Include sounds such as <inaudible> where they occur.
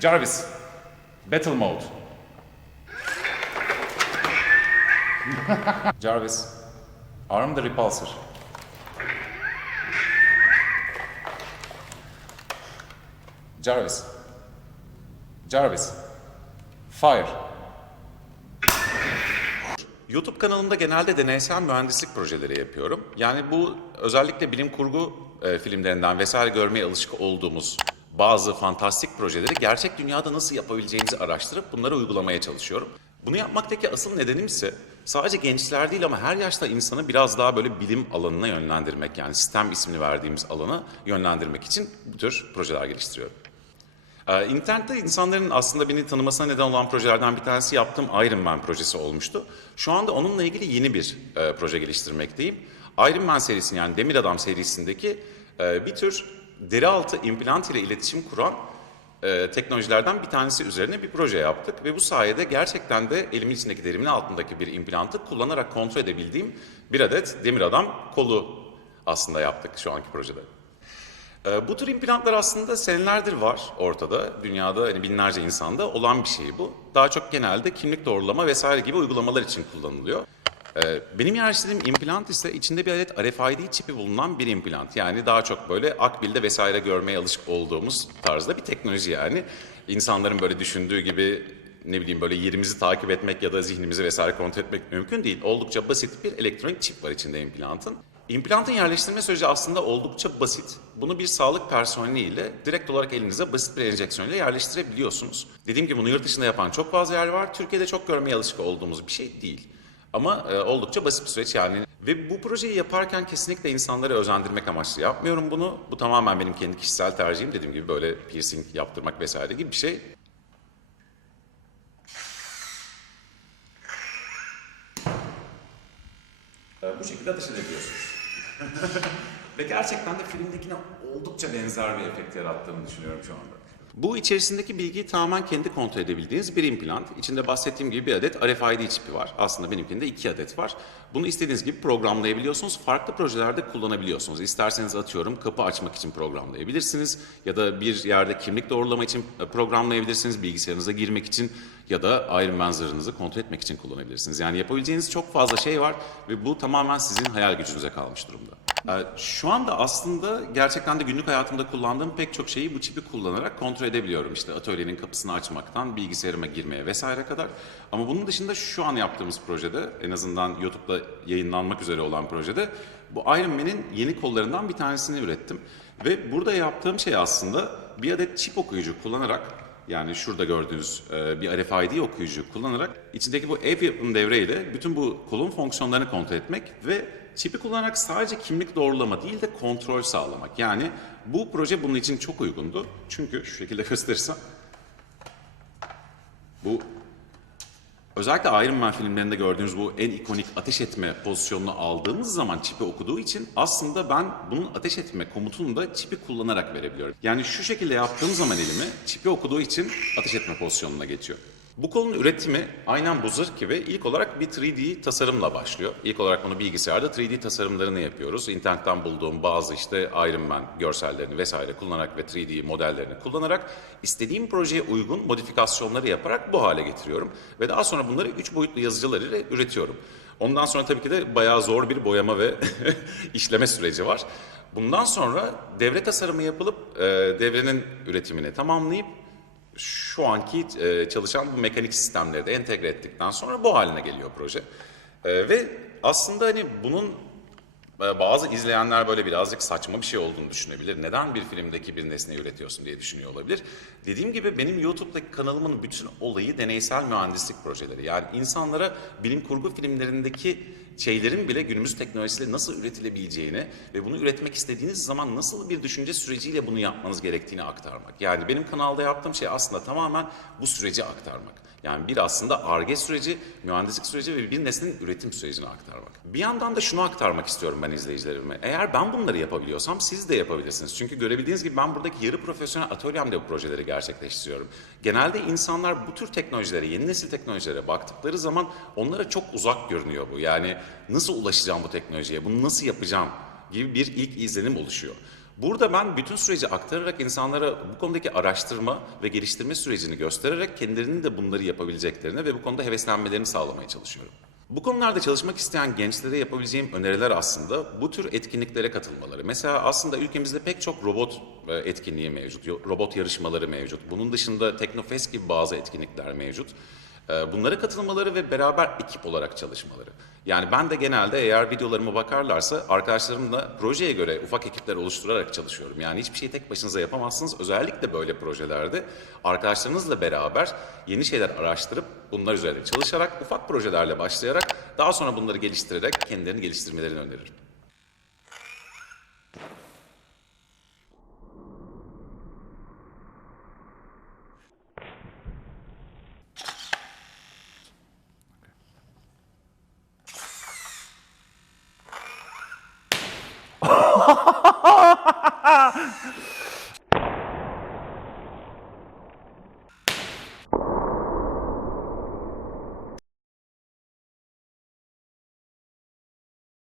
Jarvis. Battle mode. <laughs> Jarvis. Arm the repulsor. Jarvis. Jarvis. Fire. YouTube kanalımda genelde deneysel mühendislik projeleri yapıyorum. Yani bu özellikle bilim kurgu e, filmlerinden vesaire görmeye alışık olduğumuz bazı fantastik projeleri gerçek dünyada nasıl yapabileceğimizi araştırıp bunları uygulamaya çalışıyorum. Bunu yapmaktaki asıl nedenim ise sadece gençler değil ama her yaşta insanı biraz daha böyle bilim alanına yönlendirmek yani STEM ismini verdiğimiz alana yönlendirmek için bu tür projeler geliştiriyorum. Ee, İnternette insanların aslında beni tanımasına neden olan projelerden bir tanesi yaptığım Iron Man projesi olmuştu. Şu anda onunla ilgili yeni bir e, proje geliştirmekteyim. Iron Man serisinin yani Demir Adam serisindeki e, bir tür deri altı implant ile iletişim kuran e, teknolojilerden bir tanesi üzerine bir proje yaptık. Ve bu sayede gerçekten de elimin içindeki derimin altındaki bir implantı kullanarak kontrol edebildiğim bir adet Demir Adam kolu aslında yaptık şu anki projede. Ee, Bu tür implantlar aslında senelerdir var ortada. Dünyada hani binlerce insanda olan bir şey bu. Daha çok genelde kimlik doğrulama vesaire gibi uygulamalar için kullanılıyor. Ee, Benim yerleştirdiğim implant ise içinde bir adet RFID çipi bulunan bir implant. Yani daha çok böyle akbilde vesaire görmeye alışık olduğumuz tarzda bir teknoloji yani. İnsanların böyle düşündüğü gibi ne bileyim böyle yerimizi takip etmek ya da zihnimizi vesaire kontrol etmek mümkün değil. Oldukça basit bir elektronik çip var içinde implantın. İmplantın yerleştirme süreci aslında oldukça basit. Bunu bir sağlık personeliyle direkt olarak elinize basit bir enjeksiyon ile yerleştirebiliyorsunuz. Dediğim gibi bunu yurt dışında yapan çok fazla yer var. Türkiye'de çok görmeye alışık olduğumuz bir şey değil. Ama e, oldukça basit bir süreç yani. Ve bu projeyi yaparken kesinlikle insanları özendirmek amaçlı yapmıyorum bunu. Bu tamamen benim kendi kişisel tercihim. Dediğim gibi böyle piercing yaptırmak vesaire gibi bir şey. Ee, Bu şekilde ateş edebiliyorsunuz. <laughs> Ve gerçekten de filmdekine oldukça benzer bir efekt yarattığını düşünüyorum şu anda. Bu içerisindeki bilgiyi tamamen kendi kontrol edebildiğiniz bir implant. İçinde bahsettiğim gibi bir adet RFID çipi var. Aslında benimkinde iki adet var. Bunu istediğiniz gibi programlayabiliyorsunuz. Farklı projelerde kullanabiliyorsunuz. İsterseniz atıyorum kapı açmak için programlayabilirsiniz. Ya da bir yerde kimlik doğrulama için e, programlayabilirsiniz. Bilgisayarınıza girmek için ya da Man zırhınızı kontrol etmek için kullanabilirsiniz. Yani yapabileceğiniz çok fazla şey var ve bu tamamen sizin hayal gücünüze kalmış durumda. Ee, Şu anda aslında gerçekten de günlük hayatımda kullandığım pek çok şeyi bu çipi kullanarak kontrol edebiliyorum. İşte atölyenin kapısını açmaktan bilgisayarıma girmeye vesaire kadar. Ama bunun dışında şu an yaptığımız projede en azından YouTube'da yayınlanmak üzere olan projede bu Iron Man'in yeni kollarından bir tanesini ürettim. Ve burada yaptığım şey aslında bir adet çip okuyucu kullanarak yani şurada gördüğünüz e, bir RFID okuyucu kullanarak içindeki bu ev yapım devreyle bütün bu kolun fonksiyonlarını kontrol etmek ve çipi kullanarak sadece kimlik doğrulama değil de kontrol sağlamak. Yani bu proje bunun için çok uygundu. Çünkü şu şekilde <laughs> gösterirsem bu Özellikle Iron Man filmlerinde gördüğünüz bu en ikonik ateş etme pozisyonunu aldığımız zaman çipi okuduğu için aslında ben bunun ateş etme komutunu da çipi kullanarak verebiliyorum. Yani şu şekilde yaptığım zaman elimi çipi okuduğu için ateş etme pozisyonuna geçiyor. Bu kolun üretimi aynen bu zırh gibi ilk olarak bir 3D tasarımla başlıyor. İlk olarak bunu bilgisayarda 3D tasarımlarını yapıyoruz. İnternetten bulduğum bazı işte Iron Man görsellerini vesaire kullanarak ve 3D modellerini kullanarak istediğim projeye uygun modifikasyonları yaparak bu hale getiriyorum. Ve daha sonra bunları 3 boyutlu yazıcılar ile üretiyorum. Ondan sonra tabii ki de bayağı zor bir boyama ve <laughs> işleme süreci var. Bundan sonra devre tasarımı yapılıp e, devrenin üretimini tamamlayıp şu anki e, çalışan bu mekanik sistemleri de entegre ettikten sonra bu haline geliyor proje. E, ve aslında hani bunun bazı izleyenler böyle birazcık saçma bir şey olduğunu düşünebilir. Neden bir filmdeki bir nesneyi üretiyorsun diye düşünüyor olabilir. Dediğim gibi benim YouTube'daki kanalımın bütün olayı deneysel mühendislik projeleri. Yani insanlara bilim kurgu filmlerindeki şeylerin bile günümüz teknolojisiyle nasıl üretilebileceğini ve bunu üretmek istediğiniz zaman nasıl bir düşünce süreciyle bunu yapmanız gerektiğini aktarmak. Yani benim kanalda yaptığım şey aslında tamamen bu süreci aktarmak. Yani bir aslında ARGE süreci, mühendislik süreci ve bir nesnenin üretim sürecini aktarmak. Bir yandan da şunu aktarmak istiyorum ben izleyicilerime. Eğer ben bunları yapabiliyorsam siz de yapabilirsiniz. Çünkü görebildiğiniz gibi ben buradaki yarı profesyonel atölyemde bu projeleri gerçekleştiriyorum. Genelde insanlar bu tür teknolojilere, yeni nesil teknolojilere baktıkları zaman onlara çok uzak görünüyor bu. Yani nasıl ulaşacağım bu teknolojiye, bunu nasıl yapacağım gibi bir ilk izlenim oluşuyor. Burada ben bütün süreci aktararak insanlara bu konudaki araştırma ve geliştirme sürecini göstererek kendilerinin de bunları yapabileceklerini ve bu konuda heveslenmelerini sağlamaya çalışıyorum. Bu konularda çalışmak isteyen gençlere yapabileceğim öneriler aslında bu tür etkinliklere katılmaları. Mesela aslında ülkemizde pek çok robot e, etkinliği mevcut, robot yarışmaları mevcut. Bunun dışında Teknofest gibi bazı etkinlikler mevcut. E, Bunlara katılmaları ve beraber ekip olarak çalışmaları. Yani ben de genelde eğer videolarıma bakarlarsa arkadaşlarımla projeye göre ufak ekipler oluşturarak çalışıyorum. Yani hiçbir şeyi tek başınıza yapamazsınız. Özellikle böyle projelerde arkadaşlarınızla beraber yeni şeyler araştırıp bunlar üzerine çalışarak ufak projelerle başlayarak daha sonra bunları geliştirerek kendilerini geliştirmelerini öneririm.